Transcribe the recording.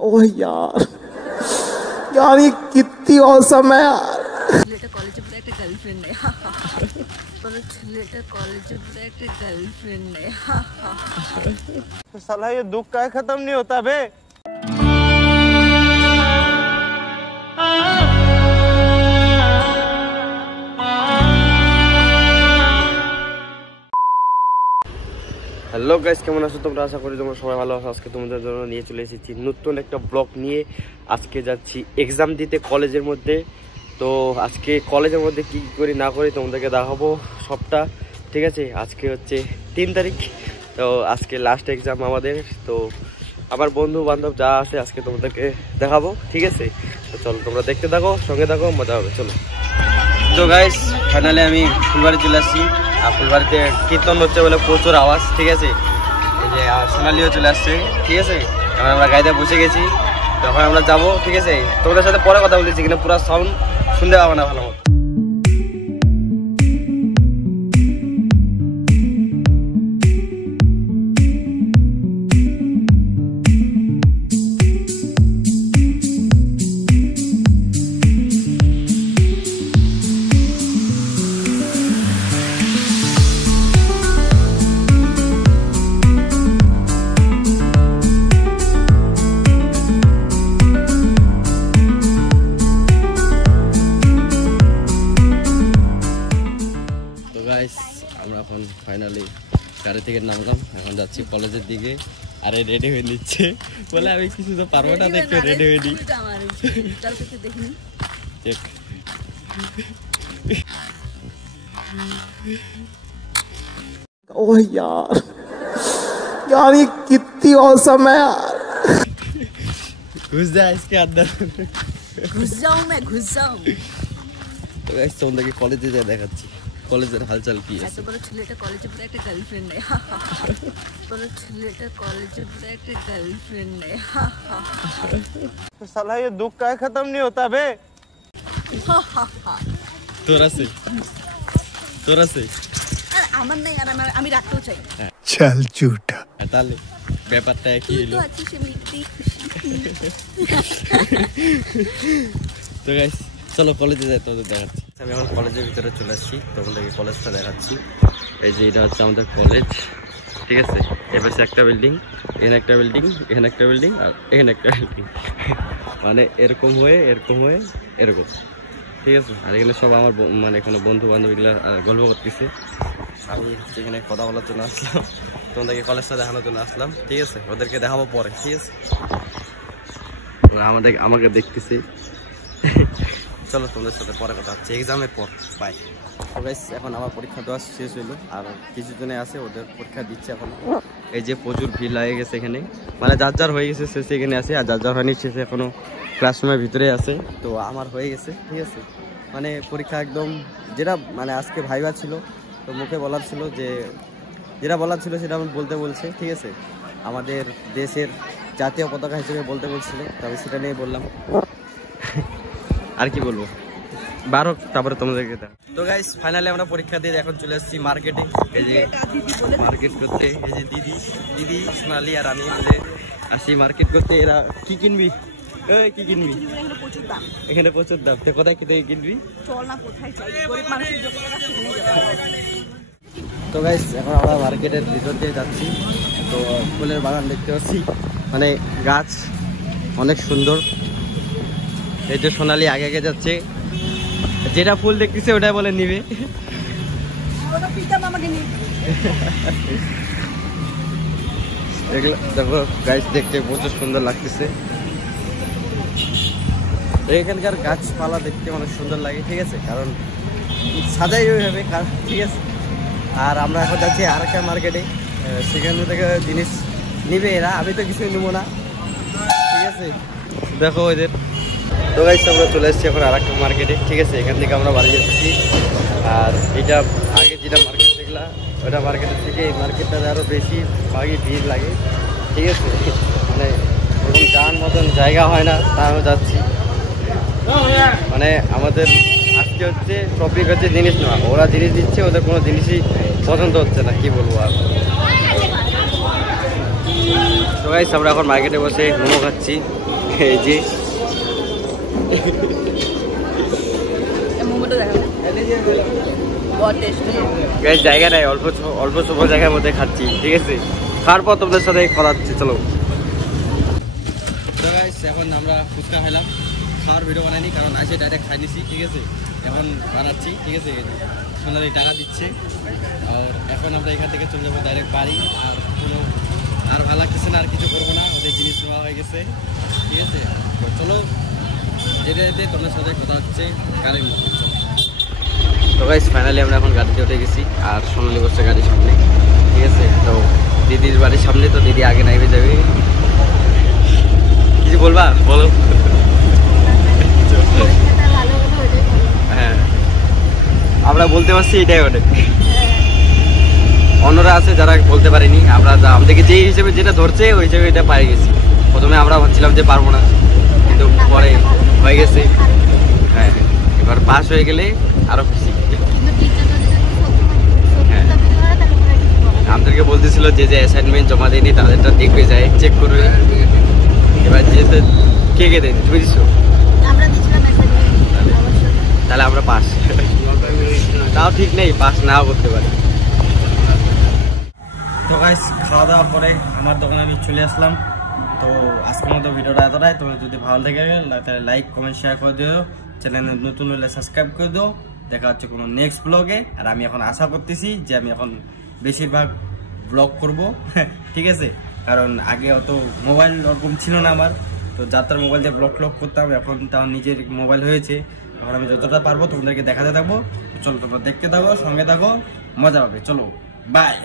ओह यार यार ये कितनी औसम है यार। कॉलेज में एक गर्लफ्रेंड है कॉलेज में एक गर्लफ्रेंड है। तो साला ये दुख का खत्म नहीं होता बे। হ্যালো গাইস, কেমন আছো তোমরা? আশা করি তোমরা সবাই ভালো আছো। আজকে তোমাদের জন্য নিয়ে চলে এসেছি নতুন একটা ব্লগ নিয়ে। আজকে যাচ্ছি এক্সাম দিতে কলেজের মধ্যে। তো আজকে কলেজের মধ্যে কি করি না করি তোমাদেরকে দেখাবো সবটা, ঠিক আছে? আজকে হচ্ছে 3 তারিখ, তো আজকে লাস্ট এক্সাম আমাদের। তো আমার বন্ধু বান্ধব যা আছে আজকে তোমাদেরকে দেখাবো, ঠিক আছে? তো চলো তোমরা দেখতে থাকো, সঙ্গে থাকো, মজা হবে। চলো। তো গাইস ফাইনালি আমি ফুলবাড়ি চলে আসছি। আর ফুলবাড়িতে কীর্তন হচ্ছে বলে প্রচুর আওয়াজ, ঠিক আছে? এই যে সোনালিও চলে আসছে, ঠিক আছে? এখন আমরা গাড়িতে বসে গেছি, তখন আমরা যাবো, ঠিক আছে? তোমাদের সাথে পরে কথা বলেছি, কিন্তু পুরো সাউন্ড শুনতে পাবো না ভালো মতো। আমরা এখন ফাইনালি গাড়ি থেকে নামলাম, এখন যাচ্ছি কলেজের দিকে। আরে রেডি হয়ে নিচ্ছে বলে আমি কিছু তো পারবো না, দেখতে রেডি হয়ে নি। ओह यार यार ये कितनी औसम है यार। घुस जा इसके अंदर, घुस जाऊं मैं, घुस जाऊं। তো গাইস তোমাদেরকে কলেজে যা দেখাচ্ছি, কলেজের হালচাল কি আছে। এত বড় ছেলেটা কলেজে পড়ে একটা গার্লফ্রেন্ড নেই। বড় ছেলেটা কলেজে পড়ে একটা গার্লফ্রেন্ড নেই। तो साला ये दुख का खत्म नहीं होता बे। তোরা সে আমার নাই, আর আমি রাখতেও চাই। चल झूठा। তাহলে ব্যাপারটা কি হলো? তো আছিস এমনিতেই খুশি। তো গাইস চলো কলেজে যাই, তোমাদের দেখাচ্ছি। আমি এখন কলেজের ভিতরে চলে আসছি, তোমাদেরকে কলেজটা দেখাচ্ছি। এই যে এটা হচ্ছে আমাদের কলেজ, ঠিক আছে? এবার একটা বিল্ডিং, এখানে একটা বিল্ডিং, এখানে একটা বিল্ডিং, আর এখানে একটা বিল্ডিং, মানে এরকম হয়ে এরকম, ঠিক আছে? আর এখানে সব আমার মানে এখানে বন্ধু বান্ধবীগুলো গল্প করতেছে। আমি এখানে কথা বলার জন্য আসলাম, তোমাদেরকে কলেজটা দেখানোর জন্য আসলাম, ঠিক আছে? ওদেরকে দেখাবো পরে, ঠিক আছে? আমাকে দেখতেছে। চলো তোমাদের সাথে পরে কথা হচ্ছে এক্সামের পর, বাই। এখন আমার পরীক্ষা দেওয়া শেষ হলো, আর কিছুজনে আছে ওদের পরীক্ষা দিচ্ছে এখন। এই যে প্রচুর ভিড় লাগে গেছে এখানে, মানে যার যার হয়ে গেছে শেষে এখানে আছে, আর যার যার হয়নি শেষে এখনো ক্লাসরুমের ভিতরে আছে। তো আমার হয়ে গেছে, ঠিক আছে? মানে পরীক্ষা একদম যেটা মানে আজকে ভাইবা ছিল, তো মুখে বলার ছিল, যে যেটা বলার ছিল সেটা আমি বলতে বলছে, ঠিক আছে? আমাদের দেশের জাতীয় পতাকা হিসেবে বলতে বলছিল, তো আমি সেটা নিয়ে বললাম। আর কি বলবো, বারো তারপরে তোমাদেরকে। তো গাইস ফাইনালি আমরা পরীক্ষা দিয়ে এখন চলে আসছি মার্কেটে। এই যে মার্কেট করতে, এই যে দিদি সোনালি আর আমি মিলে আসি মার্কেট করতে। এরা কি কিনবি? কি কিনবি? এখানে প্রচুর দাম। তো কোথায় থেকে কিনবি? তো গাইস এখন আমরা মার্কেটের ভিতর দিয়ে যাচ্ছি। তো ফুলের বাগান দেখতে পাচ্ছি, মানে গাছ অনেক সুন্দর। এই যে সোনালি আগে আগে যাচ্ছে, যেটা ফুল দেখতেছে ওটাই বলে নিবে। দেখো গাছ দেখতে প্রচুর সুন্দর লাগতেছে। এখানকার গাছপালা দেখতে অনেক সুন্দর লাগে, ঠিক আছে? কারণ সাজাই ওইভাবে, ঠিক আছে? আর আমরা এখন যাচ্ছি আর একটা মার্কেটে, সেখান থেকে জিনিস নিবে এরা, আমি তো কিছুই নেবো না, ঠিক আছে? দেখো ওদের। তো গাইস আমরা চলে এসেছি এখন আর একটা মার্কেটে, ঠিক আছে? এখান থেকে আমরা বাড়ি যাচ্ছি। আর এটা আগে যেটা মার্কেট দেখলাম, ওটা মার্কেটের থেকে এই মার্কেটটাতে আরও বেশি ভাগে ভিড় লাগে, ঠিক আছে? মানে এরকম যাওয়ার মতন জায়গা হয় না, তা আমরা যাচ্ছি। মানে আমাদের আজকে হচ্ছে টপিক হচ্ছে জিনিস নেওয়া। ওরা জিনিস দিচ্ছে, ওদের কোনো জিনিসই পছন্দ হচ্ছে না, কি বলবো আর। গাইস আমরা এখন মার্কেটে বসে মোমো খাচ্ছি। এই যে মোমোটা দেখো বহুত টেস্টি গাইস, জায়গা নাই, অল্প ছোট জায়গার মধ্যে খাচ্ছি, ঠিক আছে। খাওয়ার পর তোমাদের সাথে কথা হচ্ছে, চলো। তো গাইস এখন আমরা ফুচকা খেলাম, খাওয়ার ভিডিও বানাইনি কারণ আসে ডাইরেক্ট খাই নিছি, ঠিক আছে। এখন বানাচ্ছি, ঠিক আছে, সোনালি টাকা দিচ্ছে। আর এখন আমরা এখান থেকে চলে যাবো ডাইরেক্ট বাড়ি। আর ভালো লাগতেছে না, আর কিছু করবো না, ওদের জিনিস নেওয়া হয়ে গেছে, ঠিক আছে। তো চলো যেতে যেতে তোমার সাথে কথা হচ্ছে গাড়ির মধ্যে, চলো। তো গাইস ফাইনালি আমরা এখন গাড়িতে উঠে গেছি, আর সোনালি বসছে গাড়ির সামনে, ঠিক আছে। তো দিদির বাড়ির সামনে, তো দিদি আগে নাইবে যাবে। কিছু বলবা, বলো। হ্যাঁ আমরা বলতে পারছি, এটাই অনেক। অন্যরা আছে যারা বলতে পারেনি, আমরা আমাদেরকে যে হিসেবে যেটা ধরছে ওই হিসেবে এটা পাই গেছি। প্রথমে আমরা ভাবছিলাম যে পারবো না, কিন্তু পরে হয়ে গেছে। হ্যাঁ এবার পাস হয়ে গেলে আরো খুশি। হ্যাঁ আমাদেরকে বলতেছিল যে অ্যাসাইনমেন্ট জমা দেয়নি তাদেরটা দেখবে, যায় চেক করবে। এবার যেহেতু কে দেয়, তুমি দিচ্ছো, তাহলে আমরা পাস। তাও ঠিক নেই, পাস নাও করতে পারি। তো গাইস খাওয়া দাওয়া পরে আমার দোকানে আমি চলে আসলাম। তো আজকের মতো ভিডিওটা এতটাই। তোমার যদি ভালো লাগে তাহলে লাইক কমেন্ট শেয়ার করে দিও, চ্যানেলে নতুন হলে সাবস্ক্রাইব করে দিও। দেখা হচ্ছে কোনো নেক্সট ব্লগে। আর আমি এখন আশা করতেছি যে আমি এখন বেশিরভাগ ব্লগ করব, ঠিক আছে। কারণ আগে অত মোবাইল ওরকম ছিল না আমার, তো যাত্রার মোবাইল দিয়ে ব্লগ করতাম। এখন তাও নিজের মোবাইল হয়েছে, এখন আমি যতটা পারবো তোমাদেরকে দেখাতে থাকবো। চলো তোমরা দেখতে থাকো, সঙ্গে থাকো, মজা হবে। চলো বাই।